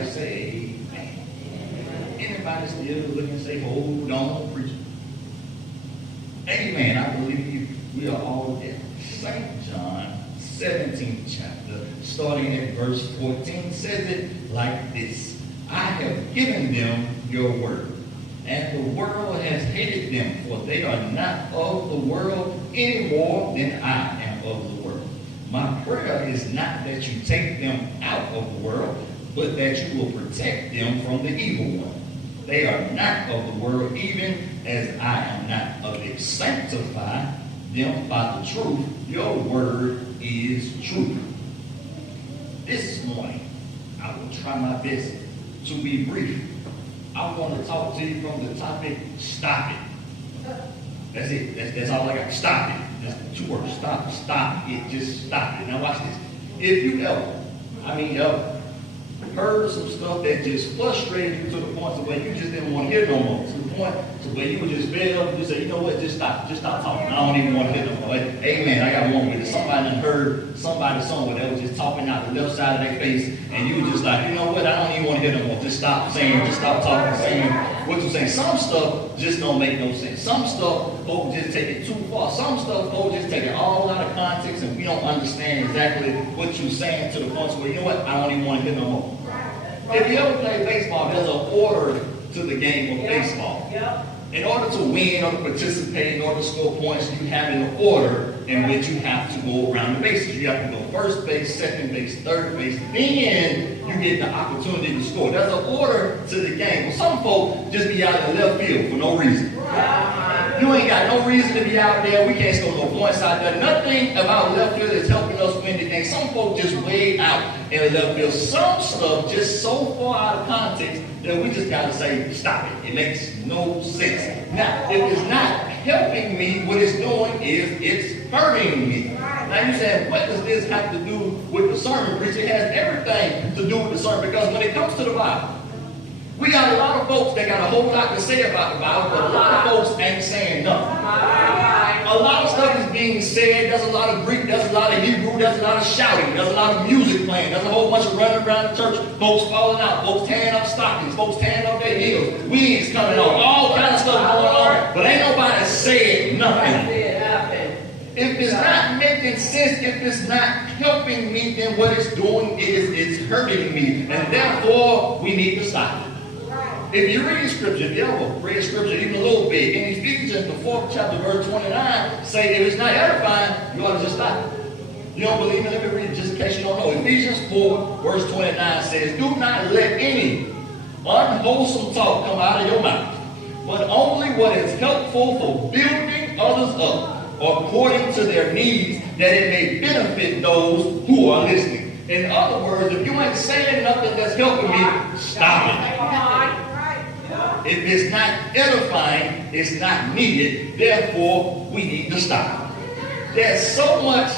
have said amen. Anybody still looking and say, hold on, preacher? Amen. I believe we are all there. St. John, 17th chapter, starting at verse 14, says it like this. I have given them your word, and the world has hated them, for they are not of the world any more than I am of the world. My prayer is not that you take them out of the world, but that you will protect them from the evil one. They are not of the world, even as I am not of it. Sanctify them by the truth. Your word is truth. This morning, I will try my best to be brief. I want to talk to you from the topic, stop it. That's it. That's all I got. Stop it. That's 2 words. Stop it. Just stop it. Now watch this. If you ever heard some stuff that just frustrated you to the point to where you just didn't want to hear no more, to the point to where you were just fed up and just say, you know what, just stop talking. I don't even want to hear no more. Amen. I got one with it. Somebody done heard somebody somewhere that was just talking out the left side of their face, and you were just like, you know what, I don't even want to hear no more. Just stop saying, just stop talking, saying what you're saying. Some stuff just don't make no sense. Some stuff, folks just take it too far. Some stuff, folks just take it all out of context, and we don't understand exactly what you're saying to the point where, you know what, I don't even want to hear no more. If you ever play baseball, there's an order to the game of baseball. In order to win or to participate, in order to score points, you have an order in which you have to go around the bases. You have to go first base, second base, third base. Then you get the opportunity to score. There's an order to the game. Well, some folks just be out in the left field for no reason. You ain't got no reason to be out there. We can't score no points out there. Nothing about left field is helping us win the game. Some folks just way out in the left field. Some stuff just so far out of context that we just got to say, stop it. It makes no sense. Now, if it's not helping me, what it's doing is it's hurting me. Now you saying, what does this have to do with the sermon, preacher? It has everything to do with the sermon, because when it comes to the Bible, we got a lot of folks that got a whole lot to say about the Bible, but a lot of folks ain't saying nothing. A lot of stuff is being said. There's a lot of Greek, there's a lot of Hebrew, there's a lot of shouting, there's a lot of music playing, there's a whole bunch of running around the church, folks falling out, folks tearing up stockings, folks tearing up their heels, weeds coming off, all kind of stuff going on, but ain't nobody saying nothing. If it's not making sense, if it's not helping me, then what it's doing is it's hurting me, and therefore we need to stop it. If you read Scripture, if you ever read Scripture even a little bit, in Ephesians, the 4th chapter, verse 29, say if it's not edifying, you ought to just stop it. You don't believe me? Let me read it just in case you don't know. Ephesians 4, verse 29 says, do not let any unwholesome talk come out of your mouth, but only what is helpful for building others up according to their needs, that it may benefit those who are listening. In other words, if you ain't saying nothing that's helping me, stop it. If it's not edifying, it's not needed. Therefore, we need to stop. There's so much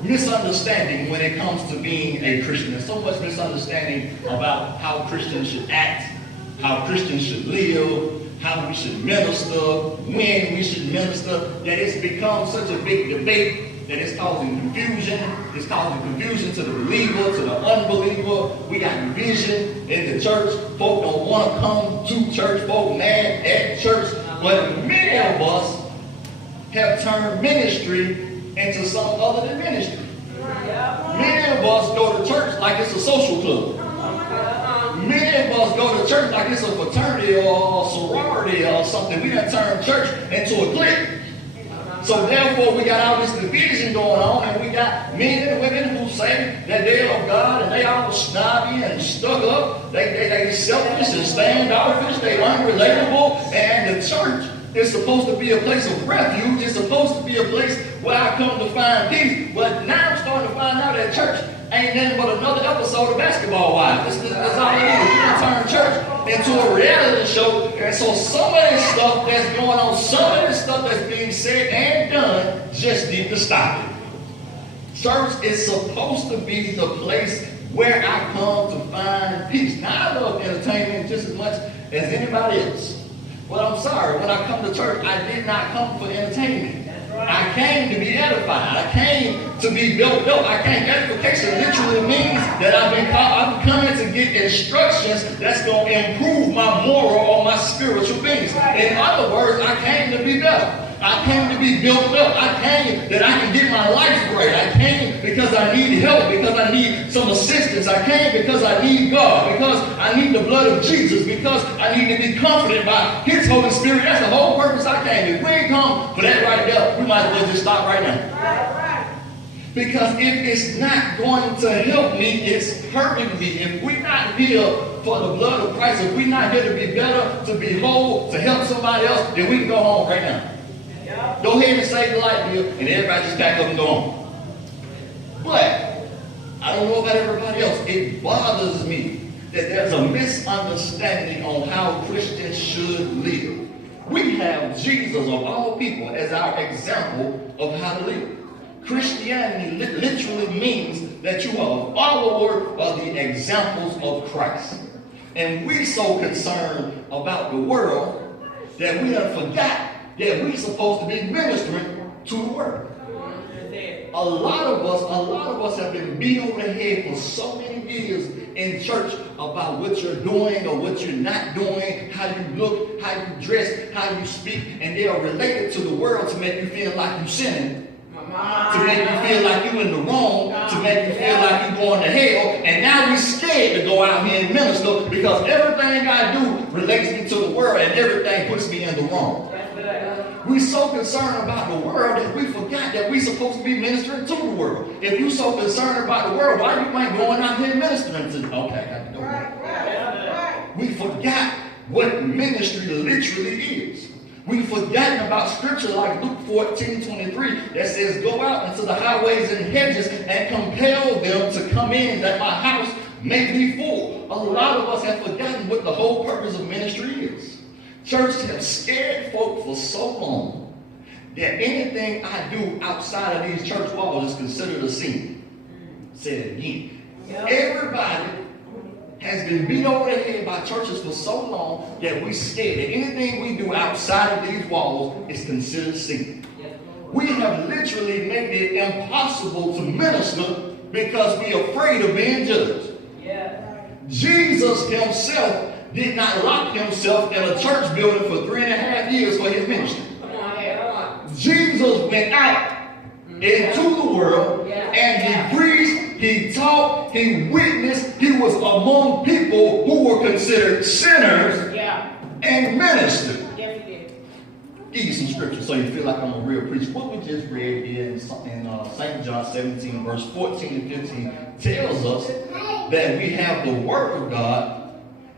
misunderstanding when it comes to being a Christian. There's so much misunderstanding about how Christians should act, how Christians should live, how we should minister, when we should minister, that it's become such a big debate that it's causing confusion. It's causing confusion to the believer, to the unbeliever. We got division in the church. Folk don't want to come to church. Folk mad at church. But many of us have turned ministry into something other than ministry. Many of us go to church like it's a social club. Many of us go to church like it's a fraternity or a sorority or something. We done turned church into a clique. So therefore, we got all this division going on, and we got men and women who say that they are God, and they all snobby and stuck up. They selfish and standoffish. They unrelatable. And the church is supposed to be a place of refuge. It's supposed to be a place where I come to find peace. But now I'm starting to find out that church ain't nothing but another episode of Basketball Wives. That's all it is. We turn church into a reality show. And so some of this stuff that's going on, some of this stuff that's being said and done, just need to stop it. Church is supposed to be the place where I come to find peace. Now, I love entertainment just as much as anybody else. But I'm sorry, when I come to church, I did not come for entertainment. I came to be edified. I came to be built up. I came. Edification literally means that I'm coming to get instructions that's going to improve my moral or my spiritual beings. In other words, I came to be better. I came to be built up. I came that I can get my life right. I came because I need help, because I need some assistance. I came because I need God, because I need the blood of Jesus, because I need to be comforted by His Holy Spirit. That's the whole purpose I came. If we ain't come for that right there, we might as well just stop right now. Because if it's not going to help me, it's hurting me. If we're not here for the blood of Christ, if we're not here to be better, to be whole, to help somebody else, then we can go home right now. Go ahead and save the light bill, and everybody just pack up and go home. But I don't know about everybody else. It bothers me that there's a misunderstanding on how Christians should live. We have Jesus of all people as our example of how to live. Christianity literally means that you are a follower of the examples of Christ. And we so concerned about the world that we have forgot that we're supposed to be ministering to the world. A lot of us have been beat over the head for so many years in church about what you're doing or what you're not doing, how you look, how you dress, how you speak, and they are related to the world to make you feel like you're sinning, to make you feel like you're in the wrong, to make you feel like you're going to hell. And now we're scared to go out here and minister because everything I do relates me to the world and everything puts me in the wrong. We're so concerned about the world that we forgot that we're supposed to be ministering to the world. If you're so concerned about the world, why you ain't going out here ministering to? Okay, I got to go. Right. We forgot what ministry literally is. We've forgotten about scripture like Luke 14:23 that says, go out into the highways and hedges and compel them to come in that my house may be full. A lot of us have forgotten what the whole purpose of ministry is. Churches have scared folk for so long that anything I do outside of these church walls is considered a sin. Say it again. Everybody has been beat over the head by churches for so long that we're scared that anything we do outside of these walls is considered sin. We have literally made it impossible to minister because we're afraid of being judged. Jesus himself did not lock himself in a church building for 3.5 years for his ministry. Jesus went out into the world and he preached, he taught, he witnessed, he was among people who were considered sinners and ministered. Give you some scripture so you feel like I'm a real preacher. What we just read in St. John 17 verse 14 and 15 tells us that we have the word of God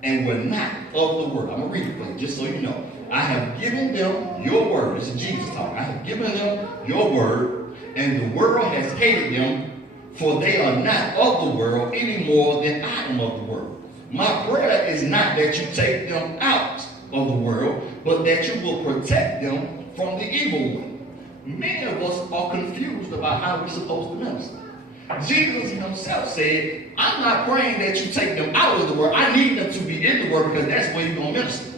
and we're not of the world. I'm going to read it for you just so you know. I have given them your word. This is Jesus talking. I have given them your word, and the world has hated them, for they are not of the world any more than I am of the world. My prayer is not that you take them out of the world, but that you will protect them from the evil one. Many of us are confused about how we're supposed to minister. Jesus himself said, I'm not praying that you take them out of the world. I need them to be in the world because that's where you're going to minister.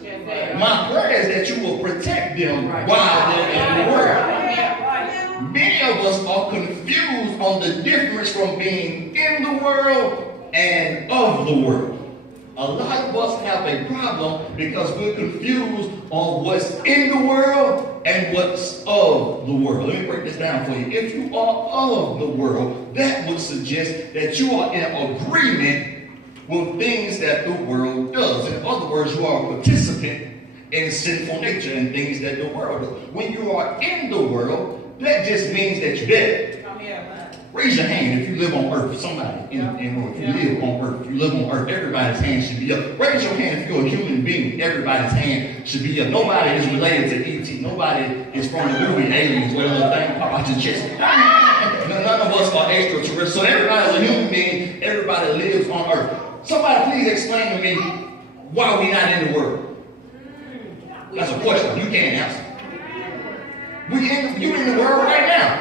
My prayer is that you will protect them while they're in the world. Many of us are confused on the difference from being in the world and of the world. A lot of us have a problem because we're confused on what's in the world and what's of the world. Let me break this down for you. If you are of the world, that would suggest that you are in agreement with things that the world does. In other words, you are a participant in sinful nature and things that the world does. When you are in the world, that just means that you're dead. Raise your hand if you live on earth. Somebody if you live on earth. If you live on earth, everybody's hand should be up. Raise your hand if you're a human being. Everybody's hand should be up. Nobody is related to E.T. Nobody is from the movie Aliens where the little thing pop out your chest. None of us are extraterrestrials. So everybody's a human being. Everybody lives on earth. Somebody please explain to me why we're not in the world. That's a question you can't answer. You're in the world right now.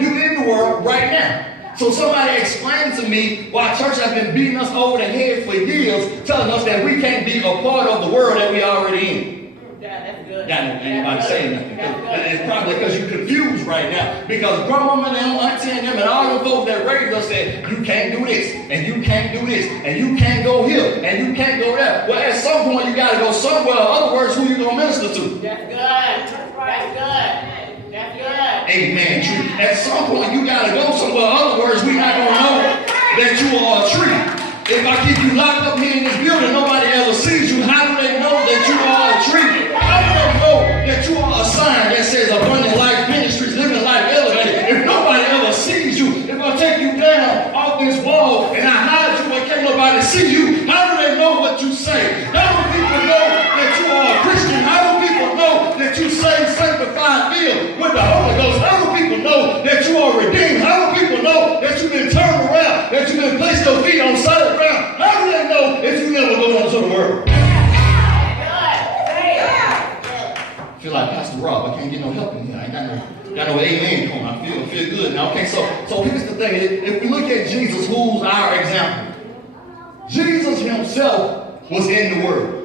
You're in the world right now. So somebody explain to me why church has been beating us over the head for years, telling us that we can't be a part of the world that we already in. Yeah, that's good. Got anybody saying nothing? It's probably because you're confused right now. Because grandmama and them, auntie and them, and all the folks that raised us said, you can't do this, and you can't do this, and you can't go here, and you can't go there. Well, at some point, you got to go somewhere. In other words, who you going to minister to? That's good. That's good. That's good. Amen. Tree. At some point, you got to go somewhere. In other words, we're not going to know that you are a tree. If I keep you locked up here in this building, nobody ever sees you. How do they know that you are a tree? How do they know that you are a sign that says Abundant Life Ministries, Living Life Elevated? If nobody ever sees you, if I take you down off this wall and I hide you where can't nobody see you, how do they know what you say? How do people know that you are a Christian? How do people know that you saved, sanctified, filled with the Holy Ghost? How do people know that you are redeemed? How do people know that you've been turned around, that you've been placed your feet on solid ground? How do they know if you never go into the world? I feel like Pastor Rob, I can't get no help in here. I ain't got no amen going. I feel good now. Okay, so here's the thing. If we look at Jesus, who's our example? Jesus himself was in the world.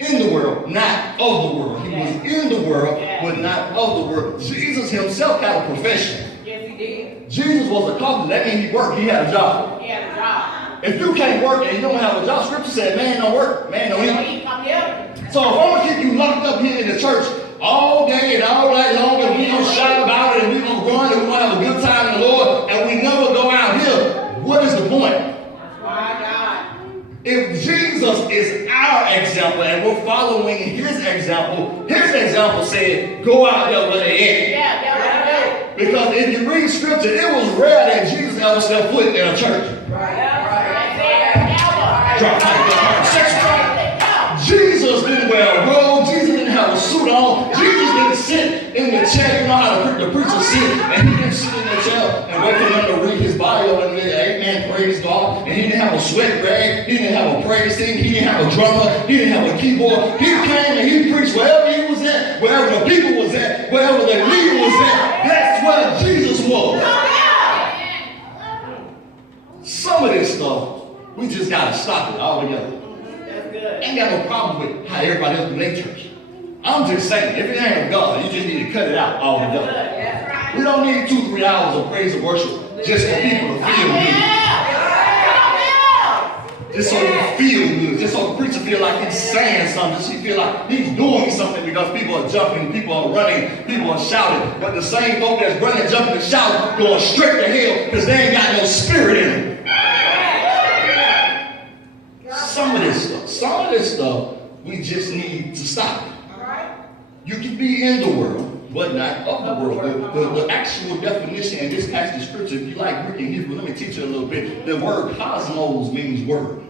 In the world, not of the world. He was in the world, but not of the world. Jesus himself had a profession. Yes, he did. Jesus was a carpenter. That means he worked. He had a job. He had a job. If you can't work and you don't have a job, Scripture said, man don't work, man don't eat. Come here. So if I'm going to keep you locked up here in the church all day and all night long, and we going to shout about it, and we going to run, and we going to have a good time in the Lord, and we never go out here, what is the point? My God. If Jesus is our example and we're following his example said, go out there where they at. Yeah, that's right. Because if you read Scripture, it was rare that Jesus ever stepped foot in a church. Drop like that. Jesus didn't wear a robe. Jesus didn't have a suit on. Jesus didn't sit in the chair. You know how the preacher sit, and he didn't sit in the chair and wait for them to read his bio and say, amen, praise God. And he didn't have a sweat rag. He didn't have a praise team. He didn't have a drummer. He didn't have a keyboard. He came and he preached wherever he was at, wherever the people was at, wherever the leader was at. That's where Jesus was. Some of this stuff, we just got to stop it altogether. That's good. Ain't got no problem with how everybody else do their church. I'm just saying, if it ain't of God, you just need to cut it out altogether. That's right. We don't need 2-3 hours of praise and worship just for people to feel good. Just so you feel good. Just so the preacher feel like he's saying something. Just so you feel like he's doing something because people are jumping, people are running, people are shouting. But the same folk that's running, jumping, and shouting going straight to hell because they ain't got no spirit in them. Some of this stuff, we just need to stop it. You can be in the world, but not of the world. The actual definition in this passage of Scripture, if you like Greek and Hebrew, let me teach you a little bit. The word cosmos means word.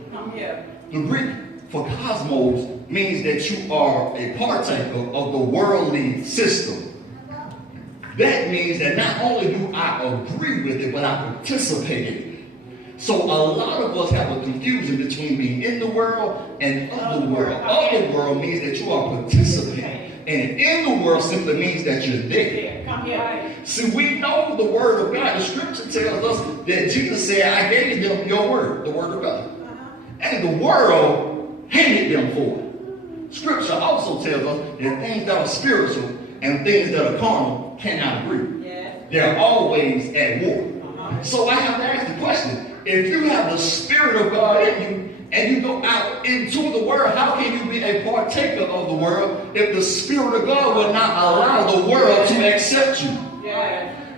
The Greek for cosmos means that you are a partaker of the worldly system. That means that not only do I agree with it, but I participate in it. So a lot of us have a confusion between being in the world and of the world. Of the world means that you are participating. And in the world simply means that you're there. See, we know the word of God. The Scripture tells us that Jesus said, I gave them your word, the word of God. And the world hated them for it. Scripture also tells us that things that are spiritual and things that are carnal cannot agree. They're always at war. So I have to ask the question, if you have the Spirit of God in you and you go out into the world, how can you be a partaker of the world if the Spirit of God will not allow the world to accept you?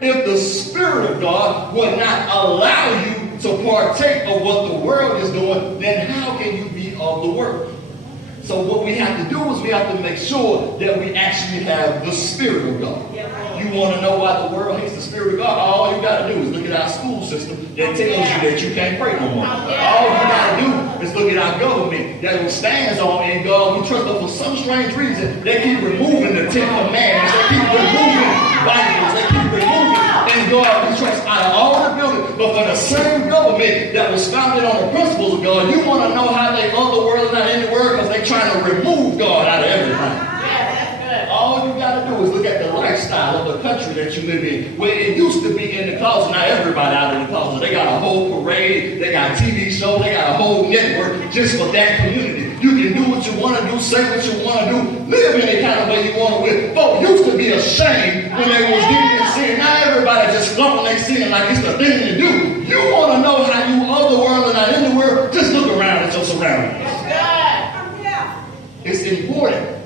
If the Spirit of God will not allow you to partake of what the world is doing, then how can you be of the world? So what we have to do is we have to make sure that we actually have the Spirit of God. You want to know why the world hates the Spirit of God? All you got to do is look at our school system that tells you that you can't pray no more. All you got to do is look at our government that stands on in God we trust, but for some strange reason, they keep removing the 10 Commandments. They keep removing Bibles. They keep removing in God we trust out of all the buildings. But for the same government that was founded on the principles of God, you want to know how they of the world and not in the world because they're trying to remove God out of everything. All you got to do is look at the lifestyle lifestyle of the country that you live in, where it used to be in the closet, not everybody out in the closet. They got a whole parade, they got a TV show, they got a whole network just for that community. You can do what you want to do, say what you want to do, live any kind of way you want to live. Folks used to be ashamed when they was getting in sin. Now everybody just flumping their sin like it's the thing to do. You want to know how you of the world and not in the world? Just look around at your surroundings. It's important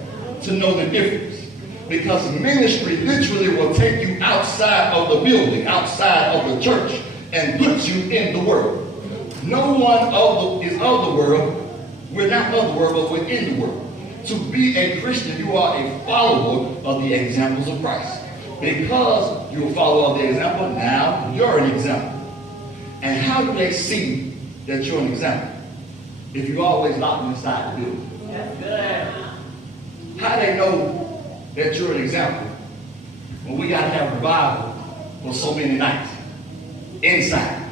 to know the difference, because ministry literally will take you outside of the building, outside of the church, and put you in the world. No one is of the world. We're not of the world, but we're in the world. To be a Christian, you are a follower of the examples of Christ. Because you're a follower of the example, now you're an example. And how do they see that you're an example if you're always locked inside the building? That's good. How do they know that you're an example when we got to have revival for so many nights inside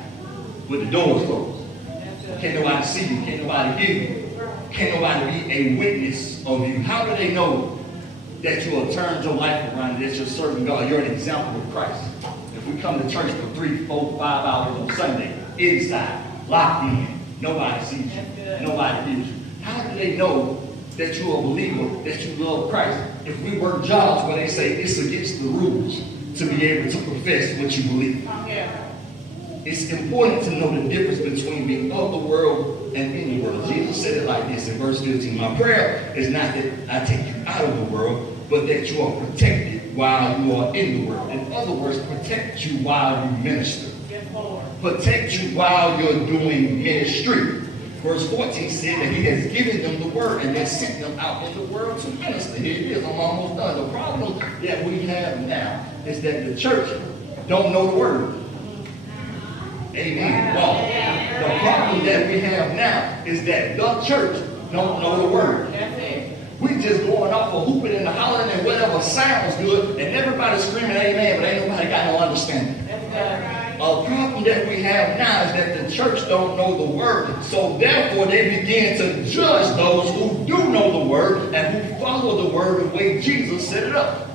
with the doors closed? Can't nobody see you, can't nobody hear you, can't nobody be a witness of you. How do they know that you will turn your life around and that you're serving God? You're an example of Christ. If we come to church for 3, 4, 5 hours on Sunday, inside, locked in, nobody sees you, nobody hears you. How do they know that you're a believer, that you love Christ? If we work jobs where they say it's against the rules to be able to profess what you believe. It's important to know the difference between being of the world and in the world. Jesus said it like this in verse 15. My prayer is not that I take you out of the world, but that you are protected while you are in the world. In other words, protect you while you minister. Protect you while you're doing ministry. Verse 14 said that he has given them the word and then sent them out in the world to minister. Here it is, I'm almost done. The problem that we have now is that the church don't know the word. Amen. Wow. The problem that we have now is that the church don't know the word. We just going off of hooping and hollering and whatever sounds good, and everybody's screaming amen, but ain't nobody got no understanding. A problem that we have now is that the church don't know the word, so therefore they begin to judge those who do know the word and who follow the word the way Jesus set it up.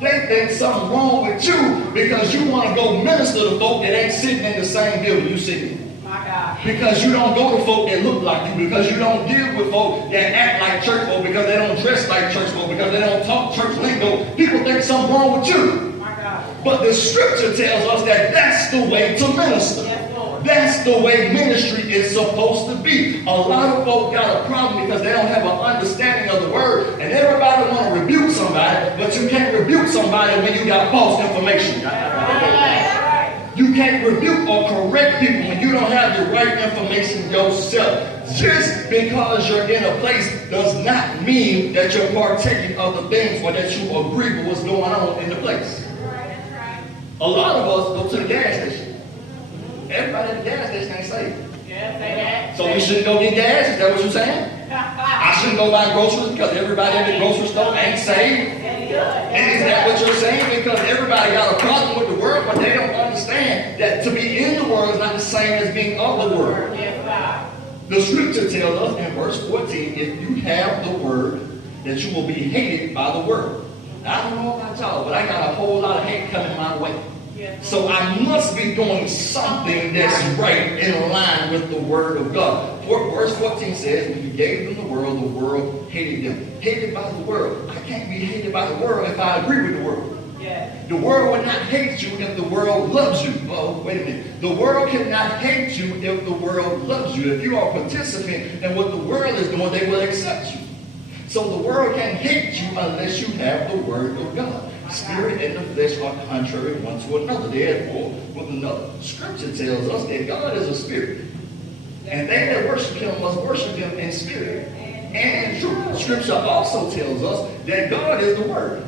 They think something's wrong with you because you want to go minister to folk that ain't sitting in the same building you sitting in. Because you don't go to folk that look like you, because you don't deal with folk that act like church folk, because they don't dress like church folk, because they don't talk church lingo. People think something's wrong with you. But the scripture tells us that that's the way to minister. That's the way ministry is supposed to be. A lot of folk got a problem because they don't have an understanding of the word, and everybody want to rebuke somebody, but you can't rebuke somebody when you got false information. You can't rebuke or correct people when you don't have the right information yourself. Just because you're in a place does not mean that you're partaking of the things or that you agree with what's going on in the place. A lot of us go to the gas station. Everybody at the gas station ain't saved. So we shouldn't go get gas? Is that what you're saying? I shouldn't go buy groceries because everybody at the grocery store ain't saved? And is that what you're saying? Because everybody got a problem with the world, but they don't understand that to be in the world is not the same as being of the world. The scripture tells us in verse 14, if you have the word, that you will be hated by the world. Now, I don't know about y'all, but I got a whole lot of hate coming my way. So I must be doing something that's right in line with the word of God. Verse 14 says, when you gave them the world hated them. Hated by the world. I can't be hated by the world if I agree with the world. The world would not hate you if the world loves you. Oh, wait a minute. The world cannot hate you if the world loves you. If you are a participant in what the world is doing, they will accept you. So the world can't hate you unless you have the word of God. Spirit and the flesh are contrary one to another. Therefore, with another. Scripture tells us that God is a spirit. And they that worship him must worship him in spirit and in truth. Scripture also tells us that God is the word.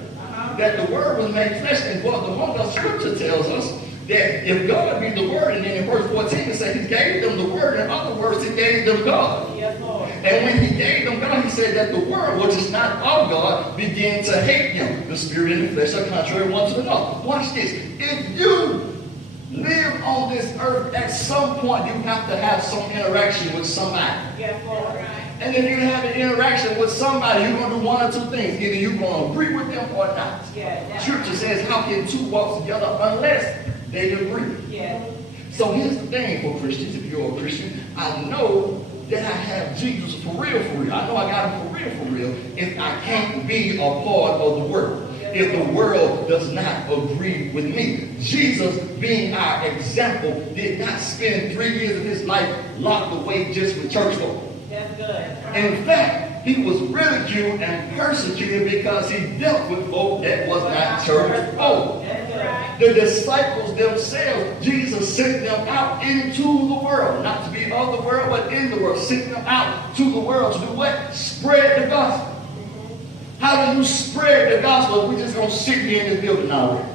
That the word was made flesh and dwelt among us. Scripture tells us that if God be the word, and then in verse 14 it says he gave them the word. In other words, he gave them God. And when he gave them God, he said that the world, which is not of God, began to hate him. The spirit and the flesh are contrary one to another. Watch this. If you live on this earth, at some point you have to have some interaction with somebody. Yes, Lord. And if you have an interaction with somebody, you're going to do one or two things. Either you're going to agree with them or not. Yes. Scripture says, how can two walk together unless they agree? Yes. So here's the thing for Christians. If you're a Christian, I know that I have Jesus for real, for real. I know I got him for real, if I can't be a part of the world. If the world does not agree with me. Jesus, being our example, did not spend 3 years of his life locked away just with church folk. That's good. In fact, he was ridiculed and persecuted because he dealt with folk that was not church folk. That's good. The disciples themselves, Jesus sent them out into the world, not to be of the world, but in the world, sent them out to the world to do what? Spread the gospel. How do you spread the gospel if we just gonna sit here in this building already?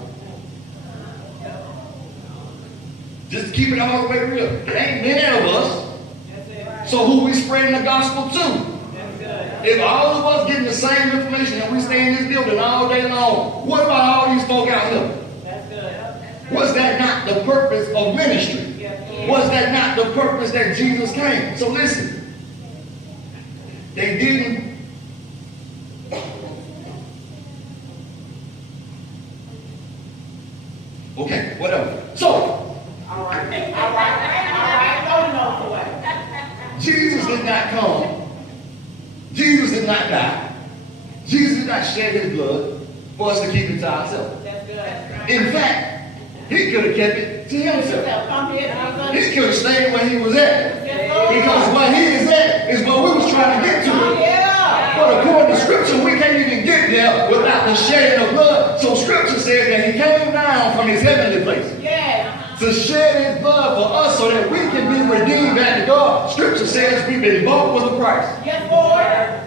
Just keep it all the way real. It ain't many of us. So who we spreading the gospel to? If all of us getting the same information and we stay in this building all day long, what about all these folk out here? Was that not the purpose of ministry? Was that not the purpose that Jesus came? So listen, they didn't. Okay, whatever. So, Jesus did not come. Jesus did not die. Jesus did not shed his blood for us to keep it to ourselves. In fact, he could have kept it to himself. He could have stayed where he was at. Because where he is at is where we was trying to get to. But according to Scripture, we can't even get there without the shedding of blood. So Scripture says that he came down from his heavenly place to shed his blood for us so that we can be redeemed back to God. Scripture says we've been bought with a price. Yes, Lord.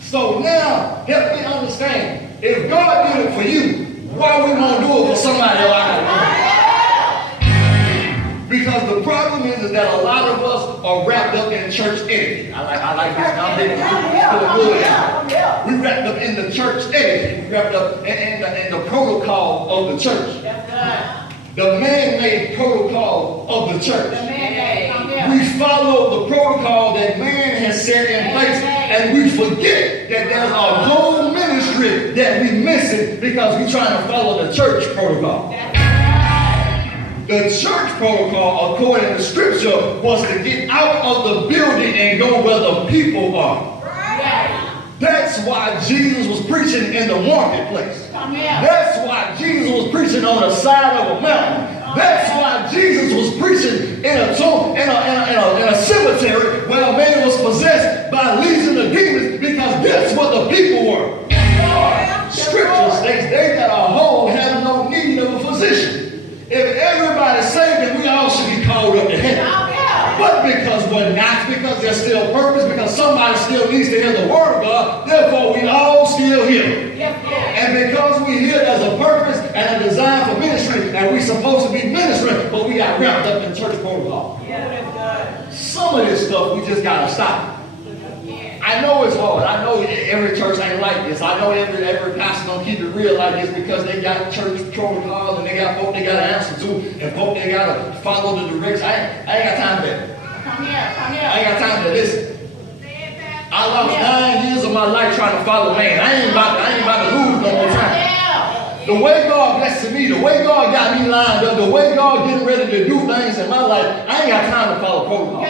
So now, help me understand. If God did it for you, why we won't do it for somebody else? Because the problem is that a lot of us are wrapped up in church etiquette. I like this. I'm big. We wrapped up in the church etiquette. We wrapped up in the protocol of the church. The man-made protocol of the church. We follow the protocol that man has set in place, and we forget that there's a whole ministry that we missing because we're trying to follow the church protocol. The church protocol, according to Scripture, was to get out of the building and go where the people are. That's why Jesus was preaching in the marketplace. That's why Jesus was preaching on the side of a mountain. That's why Jesus was preaching in a tomb, in a cemetery where a man was possessed by a legion of demons, because that's what the people were. Scripture states they that are whole have no need of a physician. If everybody's saved, then we all should be called up to heaven. But because we're not, because there's still purpose, because somebody still needs to hear the word of God, therefore we all still here. And because we hear there's a purpose and a design for ministry, and we're supposed to be ministering, but we got wrapped up in church protocol. Some of this stuff we just got to stop. I know it's hard. I know every church ain't like this. I know every pastor don't keep it real like this because they got church protocols and they got folk they got to answer to and folk they got to follow the directions. I ain't got time for that. I ain't got time to listen. I lost 9 years of my life trying to follow man. I ain't about to lose no more time. The way God blessed me, the way God got me lined up, the way God getting ready to do things in my life, I ain't got time to follow protocol.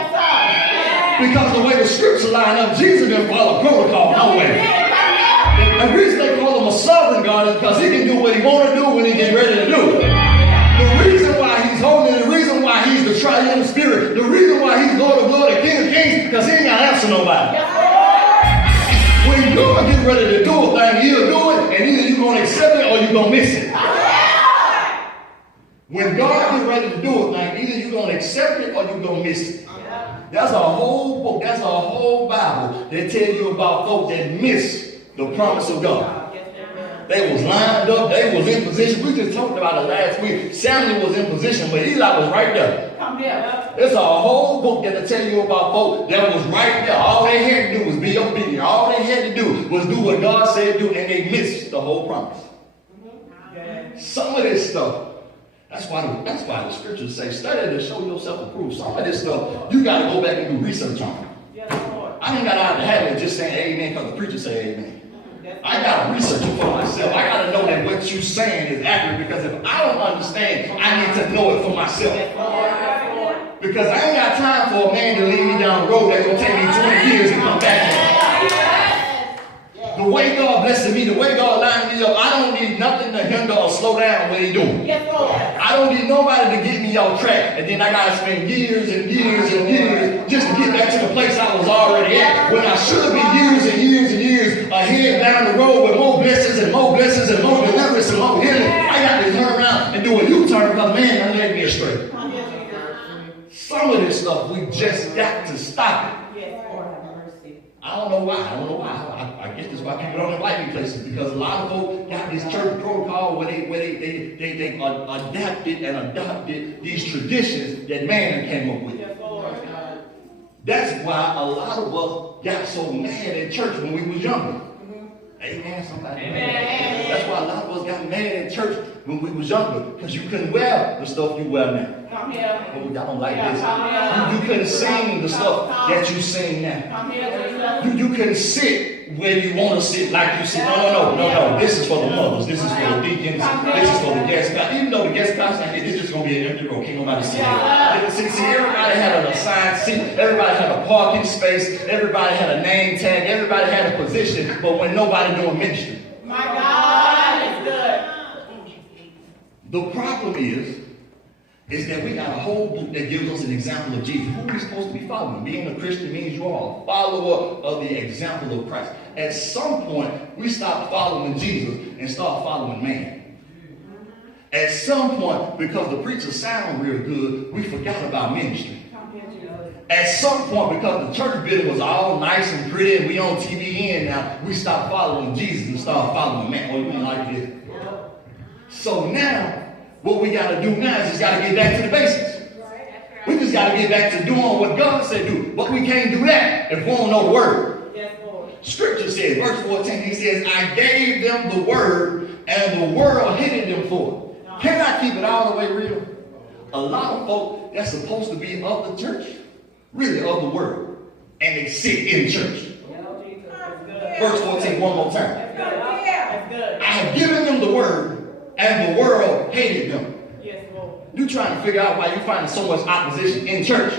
Because the way the Scripture line up, Jesus didn't follow protocol, no way. The reason they call him a sovereign God is because he can do what he want to do when he get ready to do it. The reason why he's holy, the reason why he's the triune spirit, the reason why he's Lord of Lords and King of Kings, because he ain't got to answer nobody. When God get ready to do a thing, he'll do it, and either you're going to accept it or you're going to miss it. When God get ready to do a thing, either you're going to accept it or you're going to miss it. That's a whole book, that's a whole Bible that tell you about folks that miss the promise of God. They was lined up, they was in position. We just talked about it last week. Samuel was in position, but Eli was right there. There's a whole book that'll tell you about folks that was right there. All they had to do was be obedient. All they had to do was do what God said do, and they missed the whole promise. Some of this stuff That's why the scriptures say, study to show yourself approved. Some of this stuff, you got to go back and do research on. Yes, Lord. I ain't got out of the habit of just saying amen because the preacher say amen. I got to research it for myself. I got to know that what you're saying is accurate, because if I don't understand, I need to know it for myself. Because I ain't got time for a man to lead me down the road that's going to take me 20 years to come back. The way God blessing me, the way God lining me up, I don't need nothing to hinder or slow down what He's doing. I don't need nobody to get me off track, and then I got to spend years and years and years just to get back to the place I was already at, when I should be years and years and years ahead down the road with more blessings and more blessings and more deliverance and more healing. I got to turn around and do a U-turn because man done led me astray. Some of this stuff, we just got to stop it. I don't know why. I guess that's why people don't invite me places, because a lot of folks got this church protocol where they adapted and adopted these traditions that man came up with. That's why a lot of us got so mad at church when we was younger. Amen, somebody. Amen. That's why a lot of us got mad at church when we was younger, because you couldn't wear the stuff you wear now. Come here. Oh, y'all don't like this. You couldn't sing the stuff that you sing now. Come here, You couldn't sit where you want to sit like you sit. No. This is for the mothers. This is for the deacons. This is for the guest pastor. Even though the guest pastor not here, this is just going to be an empty row. Can't nobody sit here. See, everybody had an assigned seat. Everybody had a parking space. Everybody had a name tag. Everybody had a position. But when nobody doing ministry. My God, it's good. The problem is that we got a whole book that gives us an example of Jesus. Who are we supposed to be following? Being a Christian means you are a follower of the example of Christ. At some point, we stop following Jesus and start following man. At some point, because the preachers sound real good, we forgot about ministry. At some point, because the church building was all nice and pretty and we on TBN now, we stopped following Jesus and started following man. Oh, you mean like this? So now, what we got to do now is just got to get back to the basics. We just got to get back to doing what God said do. But we can't do that if we don't know the word. Scripture says, verse 14, he says, I gave them the word and the world hated them for it. Can I keep it all the way real? A lot of folk that's supposed to be of the church, really of the word, and they sit in church. Verse 14, one more time. I have given them the word and the world hated them. Yes, Lord. You're trying to figure out why you're finding so much opposition in church.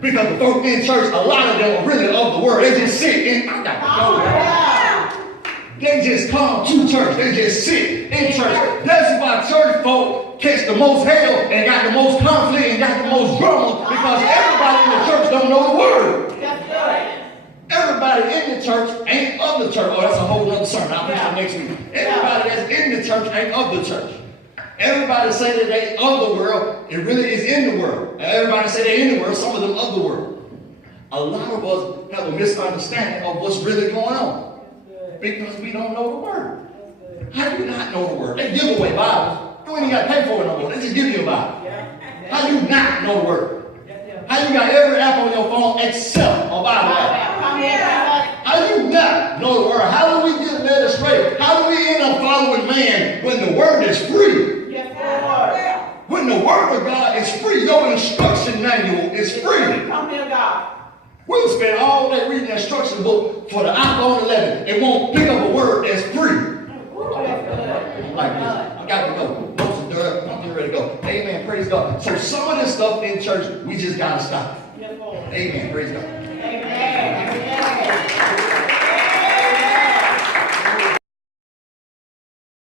Because the folk in church, a lot of them are really of the world. They just sit in. I got to go. They just come to church. They just sit in church. That's why church folk catch the most hell and got the most conflict and got the most drama, because everybody in the church don't know the word. That's good. Everybody in the church ain't of the church. Oh, that's a whole other sermon. I'll preach that next week. Everybody that's in the church ain't of the church. Everybody say that they of the world, it really is in the world. And everybody say they're in the world, some of them of the world. A lot of us have a misunderstanding of what's really going on, because we don't know the word. How do you not know the word? They give away Bibles. You ain't even got to pay for it no more. They just give you a Bible. How do you not know the word? How you got every app on your phone except a Bible app? How do you not know the word? How do we get led astray? How do we end up following man when the word is free? When the word of God is free, your instruction manual is free. Come here, God. We'll spend all day reading the instruction book for the iPhone 11. It won't pick up a word that's free. Like this. I got to go. I'm getting ready to go. Amen. Praise God. So some of this stuff in church, we just got to stop. Amen. Praise God. Amen.